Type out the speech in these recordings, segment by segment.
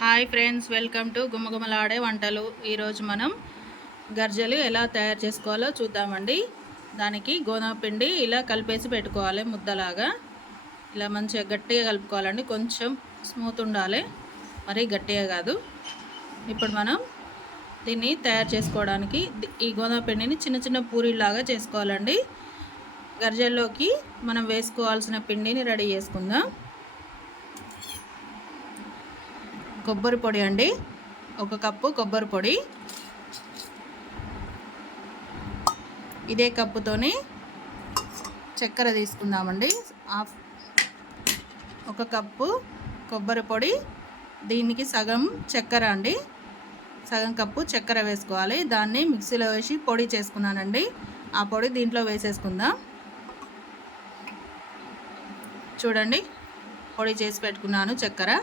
Hi friends welcome to గుమగుమలాడే వంటలు. ఈరోజు మనం గర్జలు ఎలా తయారు చేసుకోవాలో చూద్దామండి. దానికి గోధుమ పిండి ఇలా కలిపేసి పెట్టుకోవాలి ముద్దలాగా. ఇలా మంచిగా గట్టిగా కలుపుకోవాలండి. కొంచెం స్మూత్ ఉండాలి. మరీ గట్టిగా కాదు. ఇప్పుడు మనం దీన్ని తయారు చేసుకోవడానికి ఈ గోధుమ పిండిని చిన్న చిన్న పూరీలాగా చేసుకోవాలండి. గర్జల్లోకి మనం వేసుకోవాల్సిన పిండిని రెడీ చేసుకుందాం. కొబ్బరి పొడి అండి. ఒక కప్పు కొబ్బరి పొడి. ఇదే కప్పుతోని చక్కెర తీసుకుందామండి. హాఫ్ ఒక కప్పు కొబ్బరి పొడి. దీనికి సగం చక్కెర అండి. సగం కప్పు చక్కెర వేసుకోవాలి. దాన్ని మిక్సీలో వేసి పొడి చేసుకున్నానండి. ఆ పొడి దీంట్లో వేసేసుకుందాం. చూడండి పొడి చేసి పెట్టుకున్నాను చక్కెర.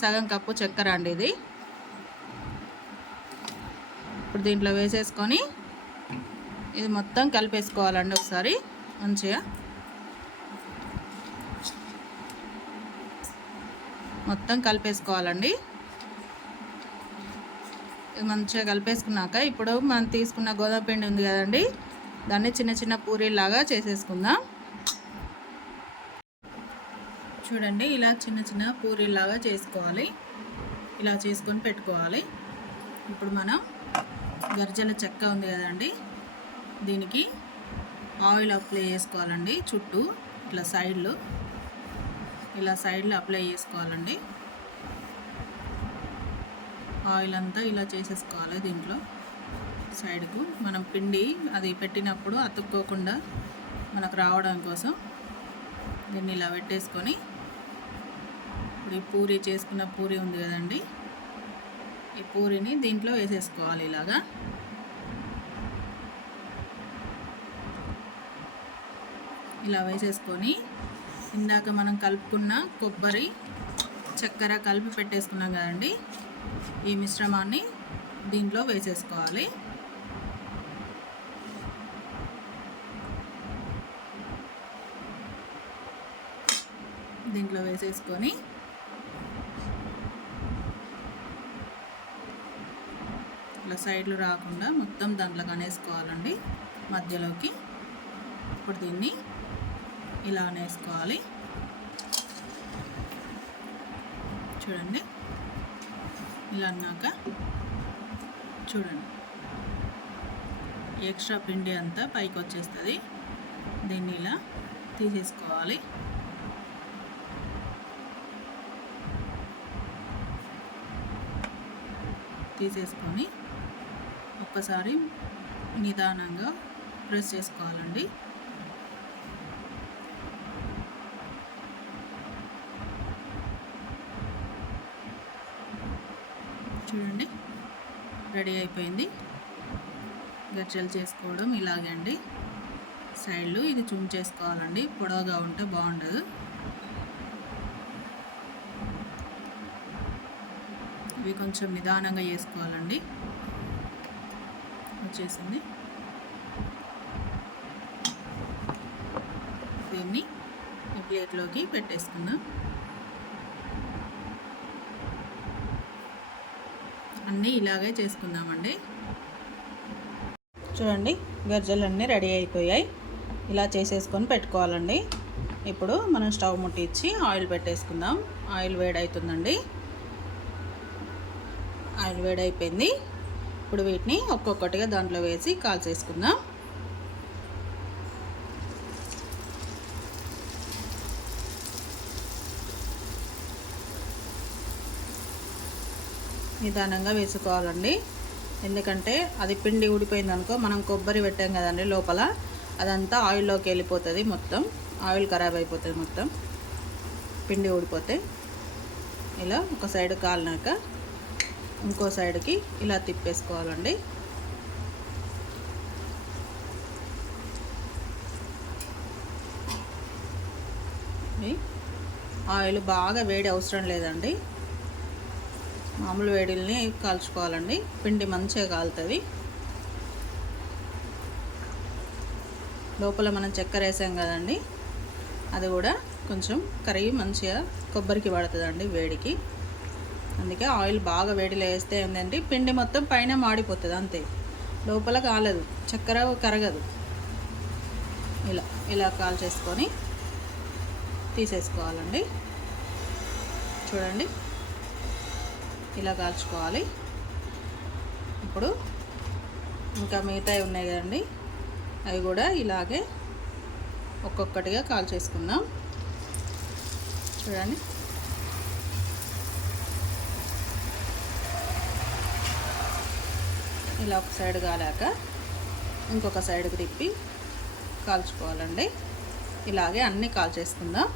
సగం కప్పు చక్కెర అండి ఇది. ఇప్పుడు దీంట్లో వేసేసుకొని ఇది మొత్తం కలిపేసుకోవాలండి ఒకసారి మంచిగా. మొత్తం కలిపేసుకోవాలండి. ఇది మంచిగా కలిపేసుకున్నాక ఇప్పుడు మనం తీసుకున్న గోధుమ పిండి ఉంది కదండి దాన్ని చిన్న చిన్న పూరీలాగా చేసేసుకుందాం. చూడండి ఇలా చిన్న చిన్న పూరీలాగా చేసుకోవాలి. ఇలా చేసుకొని పెట్టుకోవాలి. ఇప్పుడు మనం గర్జల చెక్క ఉంది కదండి దీనికి ఆయిల్ అప్లై చేసుకోవాలండి చుట్టూ ఇట్లా సైడ్లో. ఇలా సైడ్లో అప్లై చేసుకోవాలండి. ఆయిల్ అంతా ఇలా చేసేసుకోవాలి దీంట్లో సైడ్కు. మనం పిండి అది పెట్టినప్పుడు అతుక్కోకుండా మనకు రావడం కోసం దీన్ని ఇలా పెట్టేసుకొని ఈ పూరి చేసుకున్న పూరి ఉంది కదండి. ఈ పూరిని దీంట్లో వేసేసుకోవాలి ఇలాగా. ఇలా వేసేసుకొని ఇందాక మనం కలుపుకున్న కొబ్బరి చక్కెర కలిపి పెట్టేసుకున్నాం కదండి. ఈ మిశ్రమాన్ని దీంట్లో వేసేసుకోవాలి. దీంట్లో వేసేసుకొని ఇట్లా సైడ్లు రాకుండా మొత్తం దాంట్లో కనేసుకోవాలండి. మధ్యలోకి ఇప్పుడు దీన్ని ఇలా అనేసుకోవాలి చూడండి. ఇలా అన్నాక చూడండి. ఎక్స్ట్రా పిండి అంతా పైకి వచ్చేస్తుంది. దీన్ని ఇలా తీసేసుకోవాలి. తీసేసుకొని ఒక్కసారి నిదానంగా ప్రెస్ చేసుకోవాలండి. చూడండి రెడీ అయిపోయింది. గజ్జలు చేసుకోవడం ఇలాగే అండి. సైడ్లు ఇది చుమ్ చేసుకోవాలండి. పొడవుగా ఉంటే బాగుండదు. ఇవి కొంచెం నిదానంగా చేసుకోవాలండి. వచ్చేసింది దీన్ని ఈ ప్లేట్లోకి పెట్టేసుకుందాం. అన్నీ ఇలాగే చేసుకుందామండి. చూడండి గర్జలన్నీ రెడీ అయిపోయాయి. ఇలా చేసేసుకొని పెట్టుకోవాలండి. ఇప్పుడు మనం స్టవ్ ముట్టించి ఆయిల్ పెట్టేసుకుందాం. ఆయిల్ వేడవుతుందండి ఆయిల్ వేడైపోయింది. ఇప్పుడు వీటిని ఒక్కొక్కటిగా దాంట్లో వేసి కాల్చేసుకుందాం నిదానంగా వేసుకోవాలండి. ఎందుకంటే అది పిండి ఊడిపోయింది అనుకో మనం కొబ్బరి పెట్టాం కదండి లోపల అదంతా ఆయిల్లోకి వెళ్ళిపోతుంది మొత్తం. ఆయిల్ ఖరాబ్ అయిపోతుంది మొత్తం. పిండి ఊడిపోతే ఇలా ఒక సైడ్ కాలినాక ఇంకో సైడ్కి ఇలా తిప్పేసుకోవాలండి. ఆయిల్ బాగా వేడి అవసరం లేదండి. మామూలు వేడిల్ని కాల్చుకోవాలండి. పిండి మంచిగా కాలుతుంది. లోపల మనం చక్కెర వేసాం కదండి. అది కూడా కొంచెం కరిగి మంచిగా కొబ్బరికి పడుతుందండి వేడికి. అందుకే ఆయిల్ బాగా వేడిలో వేస్తే ఏంటంటే పిండి మొత్తం పైన మాడిపోతుంది అంతే. లోపల కాలదు చక్కెర కరగదు. ఇలా ఇలా కాల్ చేసుకొని తీసేసుకోవాలండి. చూడండి. ఇలా కాల్చుకోవాలి. ఇప్పుడు ఇంకా మిగతావి ఉన్నాయి కదండి. అవి కూడా ఇలాగే ఒక్కొక్కటిగా కాల్ చేసుకుందాం. చూడండి. ఇలా ఒక సైడ్ కాలాక ఇంకొక సైడ్కి తిప్పి కాల్చుకోవాలండి. ఇలాగే అన్నీ కాల్ చేసుకుందాం